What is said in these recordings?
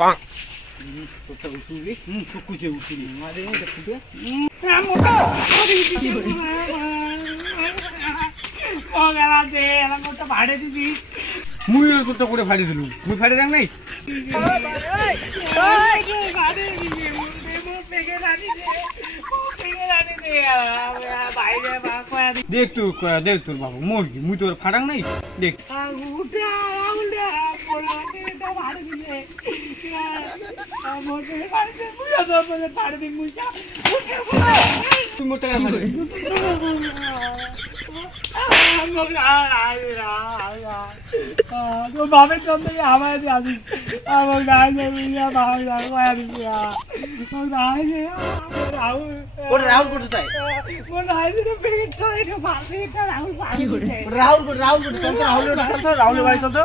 তোরটা উঠুবি কুকুচে উঠুবি মাঝে মধ্যে ফুটে ভাড়ে দিবি মুই তোরটা করে ফাড়ি দিলু মুই ফাড়ি দেখ নাই দেখ তোর বাবু মুরগি মুই তোর ফাটাং নাই দেখ বাপের জন্য আমার রাহুল করতে চাই রাহুলের বাড়ি চলতো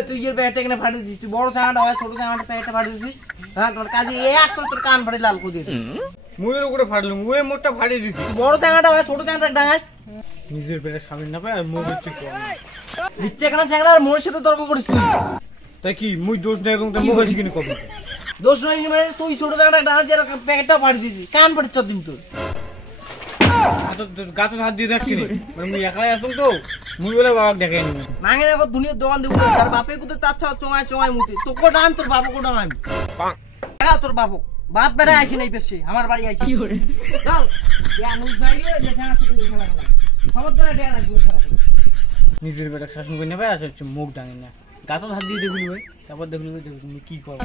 তুই এর প্যাকেটটা কেন ফাটিয়ে দিস তুই বড় চাঙাটা হয় ছোট চাঙাটা প্যাকেটটা ফাটিয়ে দিস হ্যাঁ তোর কাজে একশো তোর কান ফাটে লাল করে দিস মুয়ের উপরে ফাটলু মুয়ে মোটটা ফাটিয়ে দিস বড় চাঙাটা হয় ছোট চাঙাটা ডাঙাস নিজের পেটে স্বামী না পায় আর মুখ হচ্ছে নিচ্ছে কেন চাঙাটা আর মোর সাথে তর্ক করিস তুই তাই কি মুই দোষ নেই এবং মুখ হয়েছি কিনে কবি দোষ নয় মানে তুই ছোট চাঙাটা ডাঙাস আর প্যাকেটটা ফাটিয়ে দিস কান ফাটিস দিন তোর গাছ হাত দিয়ে দেখছি মুই একাই আসুন তো মুই বলে বাবাকে দেখাই নি মাঙের আবার দুনিয়ার দোকান দেবো তার বাপে কোথায় তার চোঙায় চোঙায় মুতে তো কোটা আমি তোর বাবা কোটা আমি তোর বাবু বাপ বেড়া আসি নাই বেশি আমার বাড়ি আসি নিজের বেটা শাসন করে নেবে আসে হচ্ছে মুখ ডাঙে না গাছ হাত দিয়ে দেখলি ভাই তারপর দেখলি তুমি কি করো